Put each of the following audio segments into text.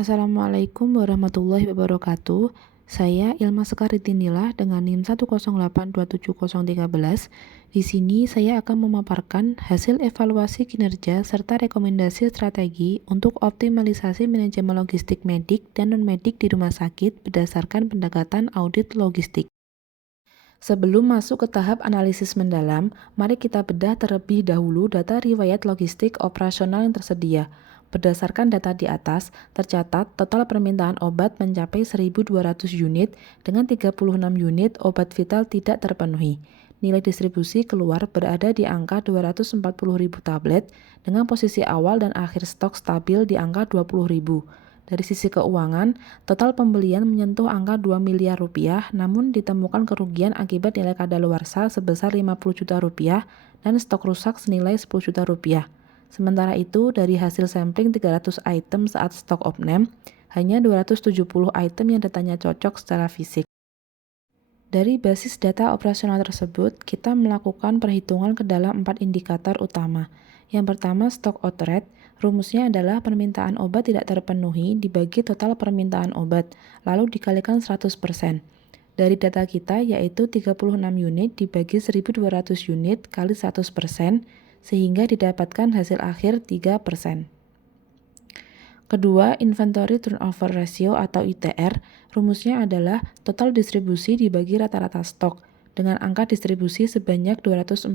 Assalamualaikum warahmatullahi wabarakatuh. Saya Ilma Sekaritinila dengan NIM 108270013. Di sini saya akan memaparkan hasil evaluasi kinerja serta rekomendasi strategi untuk optimalisasi manajemen logistik medik dan non-medik di rumah sakit berdasarkan pendekatan audit logistik. Sebelum masuk ke tahap analisis mendalam, mari kita bedah terlebih dahulu data riwayat logistik operasional yang tersedia. Berdasarkan data di atas, tercatat total permintaan obat mencapai 1.200 unit dengan 36 unit obat vital tidak terpenuhi. Nilai distribusi keluar berada di angka 240.000 tablet dengan posisi awal dan akhir stok stabil di angka 20.000. Dari sisi keuangan, total pembelian menyentuh angka 2 miliar rupiah, namun ditemukan kerugian akibat nilai kadaluarsa sebesar 50 juta rupiah dan stok rusak senilai 10 juta rupiah. Sementara itu, dari hasil sampling 300 item saat stok opname, hanya 270 item yang datanya cocok secara fisik. Dari basis data operasional tersebut, kita melakukan perhitungan ke dalam 4 indikator utama. Yang pertama, stock out rate. Rumusnya adalah permintaan obat tidak terpenuhi dibagi total permintaan obat, lalu dikalikan 100%. Dari data kita yaitu 36 unit dibagi 1.200 unit kali 100%, sehingga didapatkan hasil akhir 3%. Kedua, inventory turnover ratio atau ITR, rumusnya adalah total distribusi dibagi rata-rata stok, dengan angka distribusi sebanyak 240.000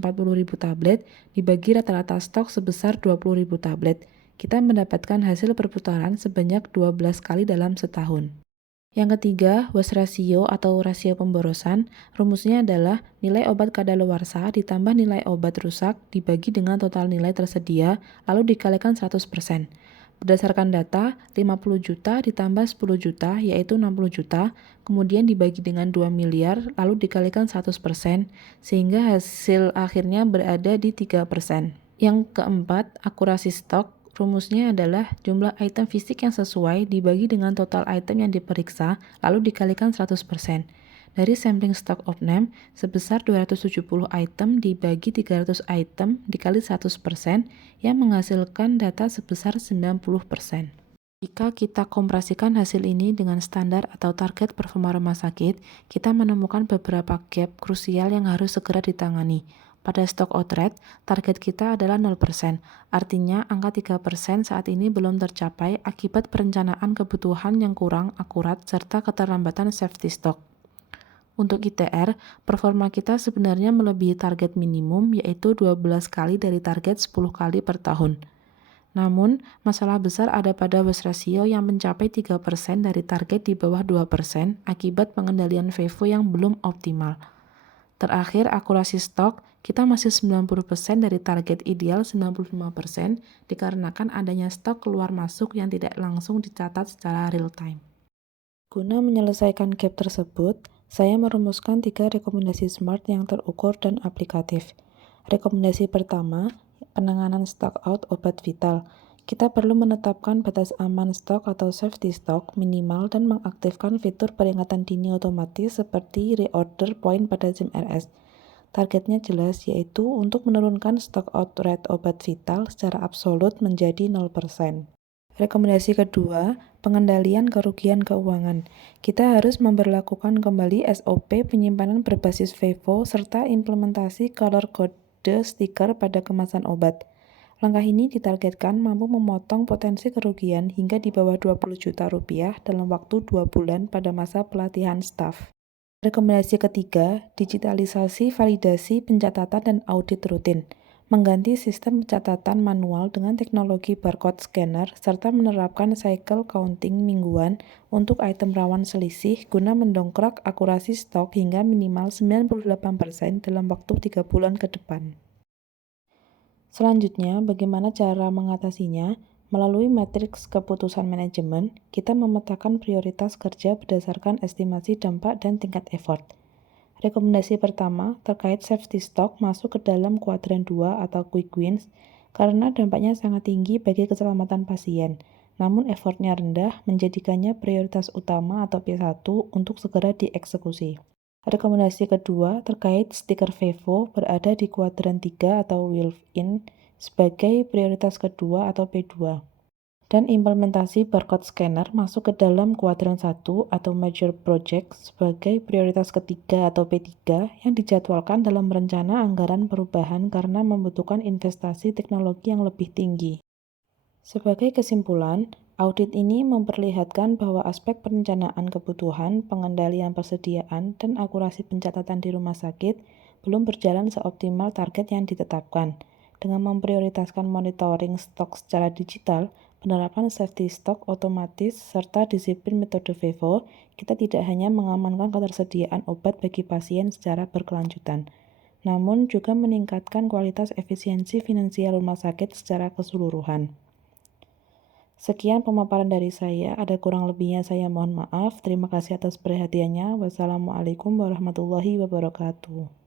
tablet dibagi rata-rata stok sebesar 20.000 tablet. Kita mendapatkan hasil perputaran sebanyak 12 kali dalam setahun. Yang ketiga, waste ratio atau rasio pemborosan, rumusnya adalah nilai obat kadaluarsa ditambah nilai obat rusak dibagi dengan total nilai tersedia, lalu dikalikan 100%. Berdasarkan data, 50 juta ditambah 10 juta yaitu 60 juta, kemudian dibagi dengan 2 miliar, lalu dikalikan 100%, sehingga hasil akhirnya berada di 3%. Yang keempat, akurasi stok. Rumusnya adalah jumlah item fisik yang sesuai dibagi dengan total item yang diperiksa, lalu dikalikan 100%. Dari sampling stock opname sebesar 270 item dibagi 300 item dikali 100% yang menghasilkan data sebesar 90%. Jika kita kompresikan hasil ini dengan standar atau target performa rumah sakit, kita menemukan beberapa gap krusial yang harus segera ditangani. Pada stock out rate, target kita adalah 0%, artinya angka 3% saat ini belum tercapai akibat perencanaan kebutuhan yang kurang akurat serta keterlambatan safety stock. Untuk ITR, performa kita sebenarnya melebihi target minimum yaitu 12 kali dari target 10 kali per tahun. Namun, masalah besar ada pada waste ratio yang mencapai 3% dari target di bawah 2% akibat pengendalian FIFO yang belum optimal. Terakhir, akurasi stok, kita masih 90% dari target ideal 95% dikarenakan adanya stok keluar masuk yang tidak langsung dicatat secara real time. Guna menyelesaikan gap tersebut, saya merumuskan 3 rekomendasi SMART yang terukur dan aplikatif. Rekomendasi pertama, penanganan stock out obat vital. Kita perlu menetapkan batas aman stok atau safety stock minimal dan mengaktifkan fitur peringatan dini otomatis seperti reorder point pada SIM RS. Targetnya jelas yaitu untuk menurunkan stock out rate obat vital secara absolut menjadi 0%. Rekomendasi kedua, pengendalian kerugian keuangan. Kita harus memberlakukan kembali SOP penyimpanan berbasis FIFO serta implementasi color kode stiker pada kemasan obat. Langkah ini ditargetkan mampu memotong potensi kerugian hingga di bawah 20 juta rupiah dalam waktu 2 bulan pada masa pelatihan staf. Rekomendasi ketiga, digitalisasi validasi pencatatan dan audit rutin. Mengganti sistem pencatatan manual dengan teknologi barcode scanner serta menerapkan cycle counting mingguan untuk item rawan selisih guna mendongkrak akurasi stok hingga minimal 98% dalam waktu 3 bulan ke depan. Selanjutnya, bagaimana cara mengatasinya? Melalui matriks keputusan manajemen, kita memetakan prioritas kerja berdasarkan estimasi dampak dan tingkat effort. Rekomendasi pertama terkait safety stock masuk ke dalam kuadran 2 atau quick wins karena dampaknya sangat tinggi bagi keselamatan pasien, namun effortnya rendah menjadikannya prioritas utama atau P1 untuk segera dieksekusi. Rekomendasi kedua terkait stiker FIFO berada di kuadran 3 atau Wolf-in sebagai prioritas kedua atau P2. Dan implementasi barcode scanner masuk ke dalam kuadran 1 atau Major Project sebagai prioritas ketiga atau P3 yang dijadwalkan dalam rencana anggaran perubahan karena membutuhkan investasi teknologi yang lebih tinggi. Sebagai kesimpulan, audit ini memperlihatkan bahwa aspek perencanaan kebutuhan, pengendalian persediaan, dan akurasi pencatatan di rumah sakit belum berjalan seoptimal target yang ditetapkan. Dengan memprioritaskan monitoring stok secara digital, penerapan safety stock otomatis, serta disiplin metode VIVO, kita tidak hanya mengamankan ketersediaan obat bagi pasien secara berkelanjutan, namun juga meningkatkan kualitas efisiensi finansial rumah sakit secara keseluruhan. Sekian pemaparan dari saya, ada kurang lebihnya saya mohon maaf. Terima kasih atas perhatiannya. Wassalamualaikum warahmatullahi wabarakatuh.